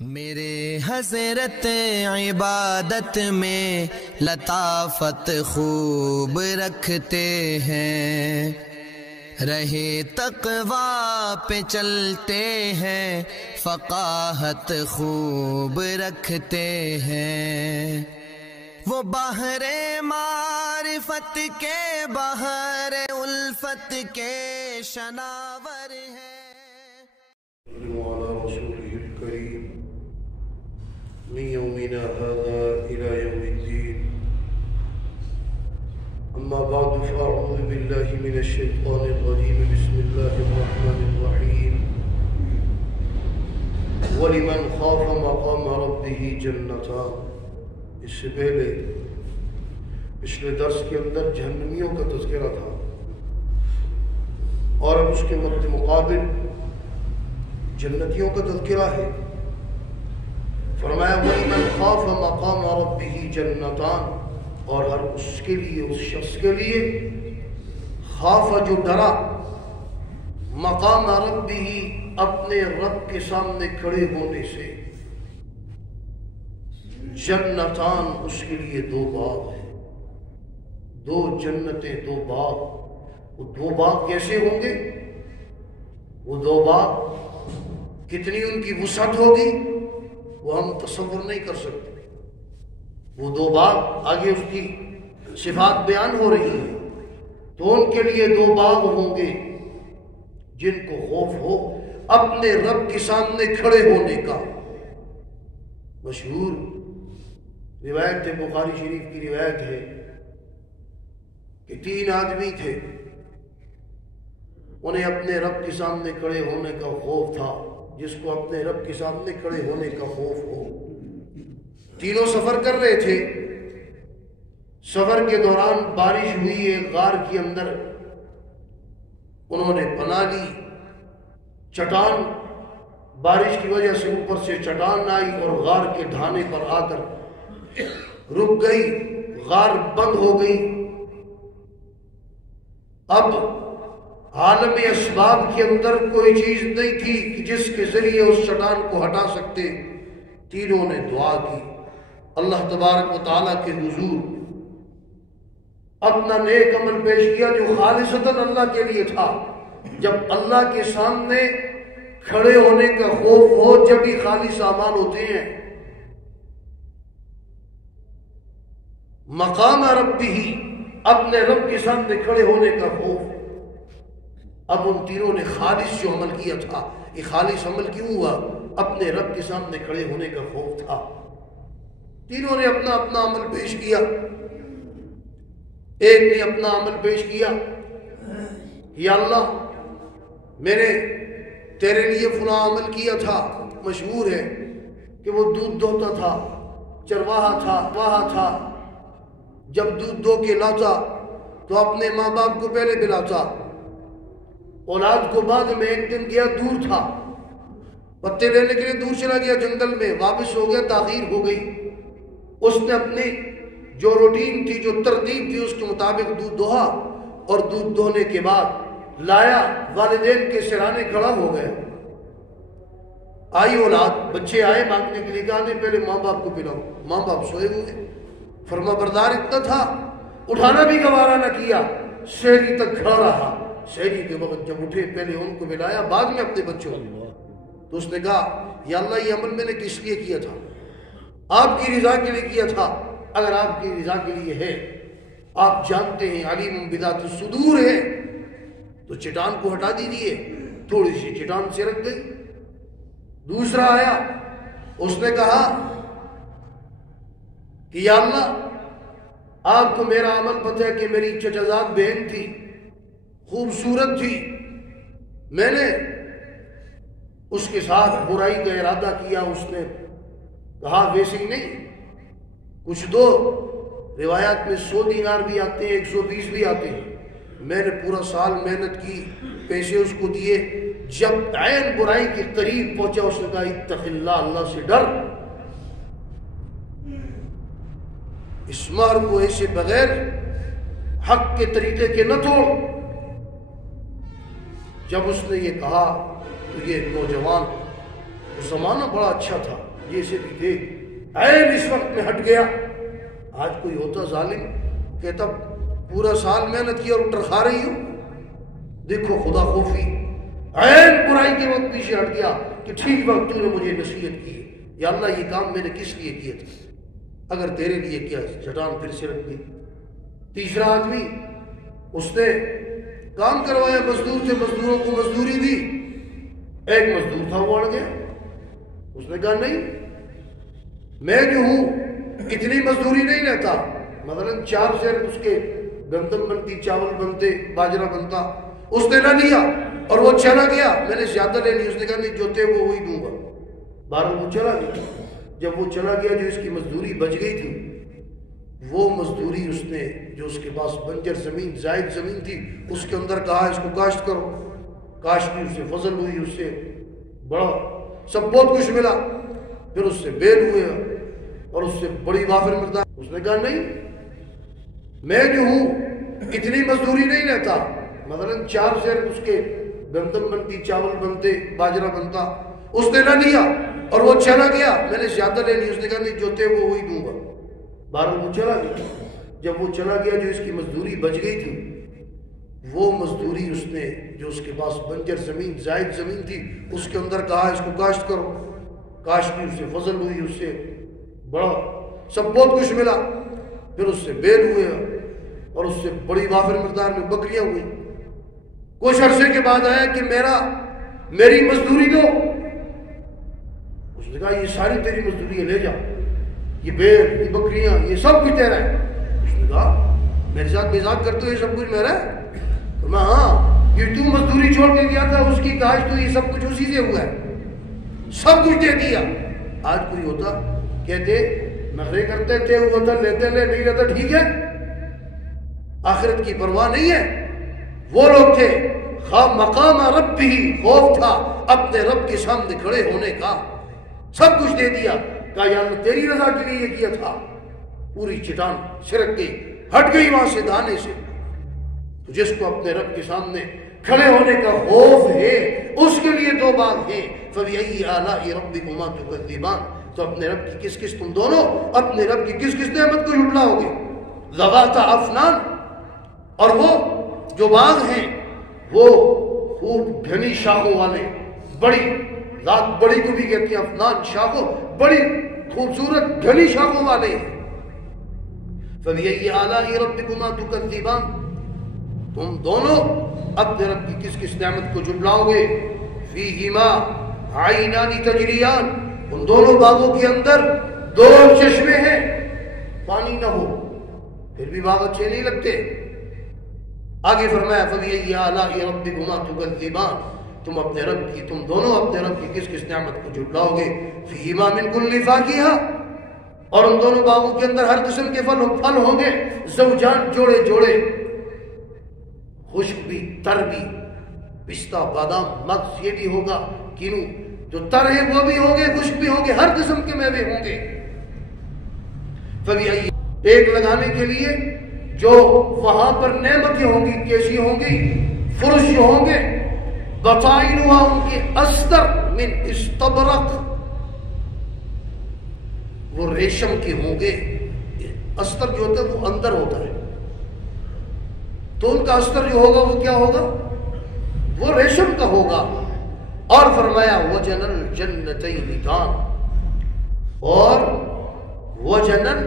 میرے حضرت عبادت میں لطافت خوب رکھتے ہیں، رہے تقویٰ پہ چلتے ہیں، فقاہت خوب رکھتے ہیں۔ وہ بحر معرفت کے بحر الفت کے شناور ہیں۔ وعلى رسوله الكريم من يومنا هذا إلى يوم الدين. أما بعد فأعوذ بالله من الشيطان الرجيم. بسم الله الرحمن الرحيم. وَلِمَنْ خَافَ مَقَامَ رَبِّهِ جَنَّتَانِ. اس سے پہلے پچھلے درس کے اندر جہنمیوں کا تذکرہ تھا، اور اب اس کے مد مقابل جنتیوں کا تذکرہ ہے۔ فرمایا وَلِمَنْ خَافَ مَقَامَ رَبِّهِ جَنَّتَانِ، اور ہر اس کے لیے، اس شخص کے لیے، خاف جو ڈرا، مقام ربِّهِ اپنے رب کے سامنے کھڑے ہونے سے، جنتان اس کے لیے دو باغ ہیں، دو جنتیں، دو باغ۔ وہ دو باغ کیسے ہوں گے؟ وہ دو باغ کتنی ان کی وسعت ہوگی وہ ہم تصور نہیں کر سکتے۔ وہ دو باغ آگے اس کی صفات بیان ہو رہی ہیں، تو ان کے لیے دو باغ ہوں گے جن کو خوف ہو اپنے رب کے سامنے کھڑے ہونے کا۔ مشہور روایت ہے، بخاری شریف کی روایت ہے کہ 3 آدمی تھے، انہیں اپنے رب کے سامنے کھڑے ہونے کا خوف تھا۔ جس کو اپنے رب کے سامنے کھڑے ہونے کا خوف ہو، تینوں سفر کر رہے تھے۔ سفر کے دوران بارش ہوئی ایک غار کے اندر، انہوں نے پناہ لی۔ چٹان، بارش کی وجہ سے اوپر سے چٹان آئی اور غار کے ڈھانے پر آ کر رک گئی، غار بند ہو گئی۔ اب عالم اسباب کے اندر کوئی چیز نہیں تھی کہ جس کے ذریعے اس چٹان کو ہٹا سکتے۔ تینوں نے دعا کی، اللہ تبارک و تعالیٰ کے حضور اپنا نیک عمل پیش کیا جو خالصتاً اللہ کے لیے تھا۔ جب اللہ کے سامنے کھڑے ہونے کا خوف ہو، جب ہی خالص اعمال ہوتے ہیں۔ مقام ربِّهِ، اپنے رب کے سامنے کھڑے ہونے کا خوف۔ اب ان تینوں نے خالص جو عمل کیا تھا، یہ خالص عمل کیوں ہوا؟ اپنے رب کے سامنے کھڑے ہونے کا خوف تھا۔ تینوں نے اپنا اپنا عمل پیش کیا۔ ایک نے اپنا عمل پیش کیا، یا اللہ میں نے تیرے لیے فلاں عمل کیا تھا۔ مشہور ہے کہ وہ دودھ دوہتا تھا، چرواہا تھا، واہا تھا۔ جب دودھ دو کے لاتا تو اپنے ماں باپ کو پہلے پلاتا، اولاد کو بعد میں۔ ایک دن گیا، دور تھا، پتے لینے کے لیے دور چلا گیا جنگل میں، واپس ہو گیا، تاخیر ہو گئی۔ اس نے اپنی جو روٹین تھی، جو ترتیب تھی، اس کے مطابق دودھ دوہا، اور دودھ دوہنے کے بعد لایا، والدین کے سرانے کھڑا ہو گیا۔ آئی اولاد، بچے آئے مانگنے کے لیے، کہا نہیں پہلے ماں باپ کو پلاؤ۔ ماں باپ سوئے ہوئے، فرما بردار اتنا تھا، اٹھانا بھی گوارا نہ کیا، شہری تک کھڑا رہا۔ شہری کے وقت جب اٹھے، پہلے ان کو ملایا، بعد میں اپنے بچوں کو۔ تو اس نے کہا یا اللہ یہ عمل میں نے کس لیے کیا تھا؟ آپ کی رضا کے لیے کیا تھا۔ اگر آپ کی رضا کے لیے ہے، آپ جانتے ہیں علیم بذات الصدور ہے، تو چٹان کو ہٹا دیجئے۔ تھوڑی سی چٹان سے رکھ گئی۔ دوسرا آیا، اس نے کہا کہ یا اللہ آپ کو میرا عمل پتہ ہے کہ میری چچازاد بہن تھی، خوبصورت تھی، میں نے اس کے ساتھ برائی کا ارادہ کیا۔ اس نے کہا ویسے ہی نہیں، کچھ دو، روایات میں 100 دینار بھی آتے ہیں، 120 بھی آتے ہیں۔ میں نے پورا سال محنت کی، پیسے اس کو دیے۔ جب عین برائی کے قریب پہنچا، اس نے کہا اتق اللہ، اللہ سے ڈر، اس مار کو ایسے بغیر حق کے طریقے کے نہ توڑ۔ جب اس نے یہ کہا تو یہ نوجوان، زمانہ بڑا اچھا تھا، جیسے بھی تھے، عین اس وقت میں ہٹ گیا۔ آج کوئی ہوتا ظالم کہتا پورا سال محنت کی اور اٹر کھا رہی ہوں، دیکھو خدا خوفی، عین برائی کے وقت پیچھے ہٹ گیا کہ ٹھیک وقت تو نے مجھے نصیحت کی، یا اللہ یہ کام میں نے کس لیے کیے تھے، اگر تیرے لیے کیا چٹان پھر سے رکھ دی۔ تیسرا آدمی، اس نے کام کروایا، مزدور تھے، مزدوروں کو مزدوری دی، ایک مزدور تھا وہ اڑ گیا، اس نے کہا نہیں میں جو ہوں اتنی مزدوری نہیں لیتا، مثلا 4 سیر اس کے گندم بنتی، چاول بنتے، باجرہ بنتا، اس نے نہ لیا اور وہ چلا گیا، میں نے زیادہ لے لی، اس نے کہا نہیں جو تھے وہ وہی دوں گا، بہرحال وہ چلا گیا۔ جب وہ چلا گیا جو اس کی مزدوری بچ گئی تھی، وہ مزدوری اس نے جو اس کے پاس بنجر زمین، زائد زمین تھی، اس کے اندر کہا اس کو کاشت کرو، کاشت کی، اس سے فضل ہوئی، اس سے بڑا سب بہت کچھ ملا، پھر اس سے بیل ہوئے اور اس سے بڑی وافر مقدار، اس نے کہا نہیں میں جو ہوں اتنی مزدوری نہیں لیتا، مثلا 4 سیر اس کے گندم بنتی، چاول بنتے، باجرہ بنتا، اس نے نہ لیا اور وہ چلا گیا، میں نے زیادہ لے لی، اس نے کہا نہیں جو تھے وہ وہی دوں گا، بہرحال وہ چلا گیا۔ جب وہ چلا گیا جو اس کی مزدوری بچ گئی تھی، وہ مزدوری اس نے جو اس کے پاس بنجر زمین، زائد زمین تھی، اس کے اندر کہا اس کو کاشت کرو، کاشت کی، اس سے فضل ہوئی، اس سے بڑا سب بہت کچھ ملا، پھر اس سے بیل ہوئے اور اس سے بڑی وافر مقدار میں بکریاں ہوئی۔ کچھ عرصے کے بعد آیا کہ میری مزدوری دو، اس نے کہا یہ ساری تیری مزدوری ہے، لے جا، یہ بیل، یہ بکریاں، یہ سب کچھ تیرا ہے۔ اس نے کہا میرے ساتھ مزاق کرتے ہو، یہ سب کچھ میرا ہے؟ میں ہاں، یہ تو مزدوری چھوڑ کے گیا تھا، اس کی کاش تو یہ سب کچھ اسی سے ہوا ہے، سب کچھ دے دیا۔ آج کوئی ہوتا کہتے نخرے کرتے تھے، وہ تھا لیتے لے، نہیں لیتا ٹھیک ہے، آخرت کی پرواہ نہیں ہے۔ وہ لوگ تھے خواہ مقام رب بھی خوف تھا اپنے رب کے سامنے کھڑے ہونے کا، سب کچھ دے دیا، کہا یا اللہ تیری رضا کے لیے یہ کیا تھا، پوری چٹان سرک گئی، ہٹ گئی وہاں سے دانے سے۔ تو جس کو اپنے رب کے سامنے کھڑے ہونے کا خوف ہے، اس کے لیے 2 بات ہیں، فَبِأَيِّ آلَاءِ رَبِّكُمَا تُكَذِّبَانِ، تو اپنے رب کی کس تم دونوں اپنے رب کی کس نعمت کو جھٹلاؤ گے؟ ذَوَاتَ أَفْنَانٍ، اور وہ جو باغ ہیں وہ خوب گھنی شاخوں والے، بڑی ذات، بڑی کو بھی کہتے ہیں افنان، شاخوں، بڑی خوبصورت گھنی شاخوں والے ہیں۔ فَبِأَيِّ آلَاءِ رَبِّكُمَا تُكَذِّبَانِ، تم دونوں اپنے رب کی کس نعمت کو جھٹلاؤ گے؟ فِيهِمَا عَيْنَانِ تَجْرِيَانِ، ان دونوں باغوں کے اندر 2 چشمے ہیں، پانی نہ ہو پھر بھی باغ اچھے نہیں لگتے۔ آگے فرمایا فَبِأَيِّ آلَاءِ رَبِّكُمَا تُكَذِّبَانِ، تم دونوں اپنے رب کی کس نعمت کو جھٹلاؤ گے؟ فِيهِمَا مِن كُلِّ فَاكِهَةٍ، اور ان دونوں باغوں کے اندر ہر قسم کے پھل ہوں گے، زوجان، جوڑے جوڑے، خشک بھی تر بھی، پستہ، بادام، مغز یہ بھی ہوگا، کینو جو تر ہے وہ بھی ہوں گے، خشک بھی ہوں گے، ہر قسم کے میوے ہوں گے۔ فَبِأَيِّ، ایک لگانے کے لیے جو وہاں پر نعمتیں ہوں گی کیسی ہوں گی؟ فرش جو ہوں گے، بطائنها، ان کے استر، من استبرق، وہ ریشم کے ہوں گے۔ استر جو ہوتا ہے وہ اندر ہوتا ہے، تو ان کا استر جو ہوگا وہ کیا ہوگا؟ وہ ریشم کا ہوگا۔ اور فرمایا وَجَنَ الْجَنَّتَيْنِ دَانٍ، اور وَجَنَن،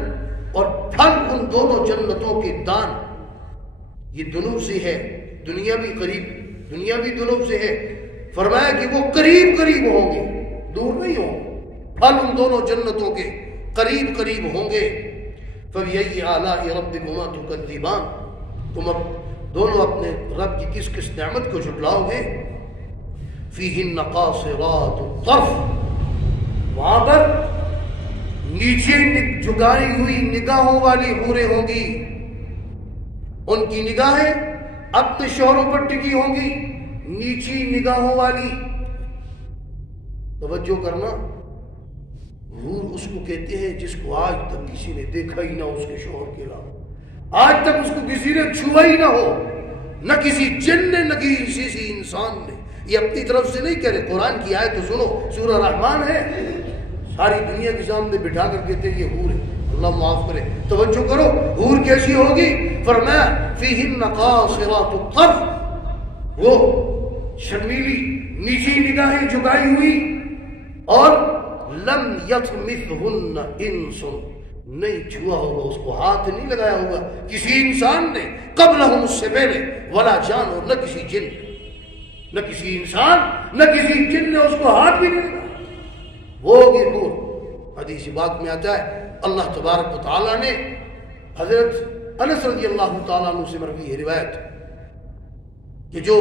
اور پھل ان دونوں جنتوں کے دان، یہ جنوب سے ہے، دنیا بھی قریب، دنیا بھی جنوب سے ہے، فرمایا کہ وہ قریب قریب ہوں گے، دور نہیں ہوں، پھل ان دونوں جنتوں کے قریب قریب ہوں گے۔ فَبِأَيِّ آلَاءِ رَبِّكُمَا تُكَذِّبَانِ، تم اب دونوں اپنے رب کی کس نعمت کو جھٹلاؤ گے؟ فِيهِنَّ قَاصِرَاتُ الطَّرْفِ، وہاں پر نیچے جھکائی ہوئی نگاہوں والی حوریں ہوں گی، ان کی نگاہیں اپنے شوہروں پر ٹکی ہوں گی، نیچی نگاہوں والی۔ توجہ کرنا، حور اس کو کہتے ہیں جس کو آج تک کسی نے دیکھا ہی نہ اس کے شوہر کے علاوہ، آج تک اس کو کسی نے چھوا ہی نہ ہو، نہ کسی جن نے، نہ کسی انسان نے۔ یہ اپنی طرف سے نہیں کہہ رہے، قرآن کی آیت تو سنو، سورہ رحمان ہے، ساری دنیا کے سامنے بٹھا کر کہتے ہیں یہ حور ہے. اللہ معاف کرے. توجہ کرو حور کیسی ہوگی. فرمایا فیہن قاصرات الطرف, وہ شرمیلی نیچی نگاہیں جھکائی ہوئی, اور لم یطمثہن انس, نہیں چھوا ہوگا اس کو, ہاتھ نہیں لگایا ہوگا کسی انسان نے قبلہم, اس سے پہلے, ولا جان, اور نہ کسی جن, نہ کسی انسان نہ کسی جن نے اس کو ہاتھ بھی نہیں لگایا. وہ ہوگی حور. حدیث پاک میں آتا ہے اللہ تبارک و تعالیٰ نے حضرت انس رضی اللہ تعالیٰ عنہ سے مروی ہے روایت کہ جو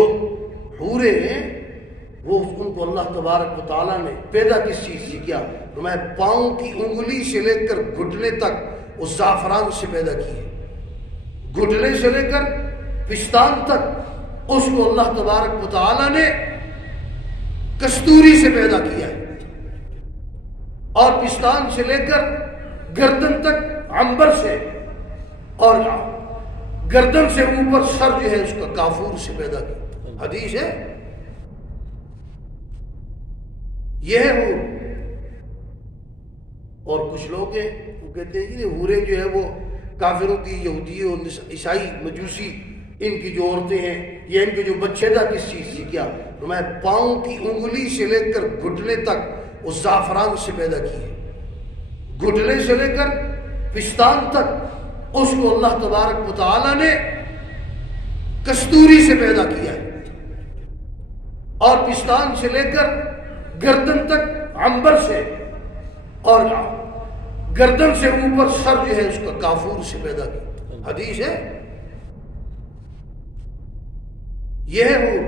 حوریں ہیں وہ ان کو اللہ تبارک و تعالیٰ نے پیدا کس چیز سے کیا. میں پاؤں کی انگلی سے لے کر گھٹنے تک اس زعفران سے پیدا کی ہے, گھٹنے سے لے کر پستان تک اس کو اللہ تبارک و تعالیٰ نے کستوری سے پیدا کیا ہے, اور پستان سے لے کر گردن تک عنبر سے, اور گردن سے اوپر سر جو ہے اس کا کافور سے پیدا کیا. حدیث ہے. یہ ہے حور. اور کچھ لوگ ہیں وہ کہتے ہیں کہ حوریں جو ہے وہ کافروں کی, یہودی اور عیسائی مجوسی, ان کی جو عورتیں ہیں یا ان کے جو بچے تھا کس چیز سے کیا. تو میں پاؤں کی انگلی سے لے کر گھٹنے تک اس زعفران سے پیدا کی ہے, گھٹنے سے لے کر پستان تک اس کو اللہ تبارک و تعالیٰ نے کستوری سے پیدا کیا ہے, اور پستان سے لے کر گردن تک عنبر سے, اور گردن سے اوپر سر جو ہے اس کا کافور سے پیدا کیا. حدیث ہے. یہ ہے حور.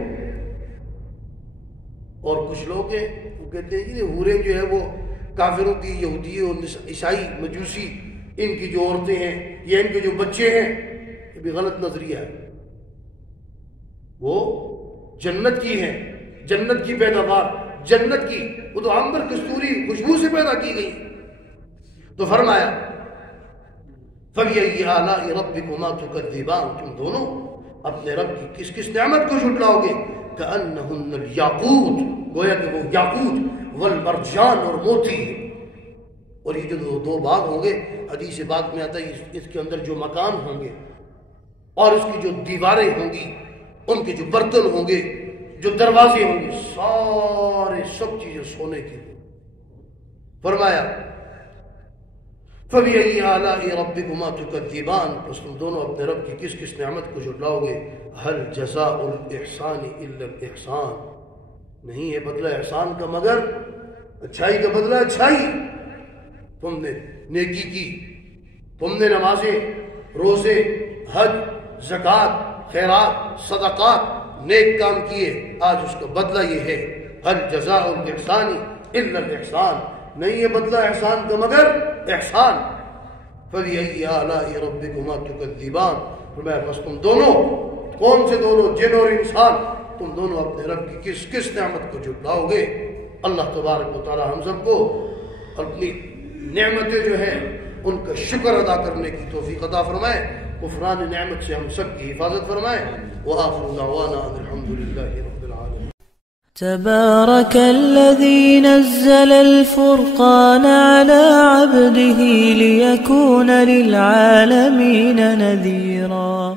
اور کچھ لوگ ہیں وہ کہتے ہیں کہ حوریں جو ہے وہ کافروں کی, یہودی اور عیسائی مجوسی, ان کی جو عورتیں ہیں یا ان کے جو بچے ہیں, یہ بھی غلط نظریہ ہے. وہ جنت کی ہیں, جنت کی پیداوار, جنت کی, وہ تو عنبر کستوری خوشبو سے پیدا کی گئی. تو فرمایا فَبِأَيِّ آلَاءِ رَبِّكُمَا تُكَذِّبَانِ, تم دونوں اپنے رب کی کس کس نعمت کو جھٹلاؤ گے. كَأَنَّهُنَّ الْيَاقُوتُ, گویا کہ وہ یاقوت, والمرجان, اور موتی. اور یہ جو دو باغ ہوں گے, حدیث پاک میں آتا ہے اس کے اندر جو مکان ہوں گے اور اس کی جو دیواریں ہوں گی, ان کے جو برتن ہوں گے, جو دروازے ہوں گے, سارے سب چیزیں سونے کی. فرمایا فَبِأَيِّ آلَاءِ رَبِّكُمَا تُكَذِّبَانِ, پس تم دونوں اپنے رب کی کس کس نعمت کو جھٹلاؤ گے. هَلْ جَزَاءُ الْإِحْسَانِ إِلَّا الْإِحْسَانِ, نہیں ہے بدلہ احسان کا مگر اچھائی کا بدلہ اچھائی. تم نے نیکی کی, تم نے نمازیں, روزے, حج, زکوٰۃ, خیرات, صدقات, نیک کام کیے, آج اس کا بدلہ یہ ہے. هَلْ جَزَاءُ الْإِحْسَانِ إِلَّا الْإِحْسَانِ, نہیں ہے بدلہ احسان کا مگر احسان. فَبِأَيِّ آلَاءِ رَبِّكُمَا تُكَذِّبَانِ, فرمایا بس تم دونوں, کون سے دونوں, جن اور انسان, تم دونوں اپنے رب کی کس کس نعمت کو جھٹلاؤ گے. اللہ تبارک و تعالی ہم سب کو اپنی نعمتیں جو ہیں ان کا شکر ادا کرنے کی توفیق عطا فرمائے, کفران نعمت سے ہم سب کی حفاظت فرمائے. وآخر دعوانا الحمد للہ رب العالمین. تبارك الذي نزل الفرقان على عبده ليكون للعالمين نذيرا.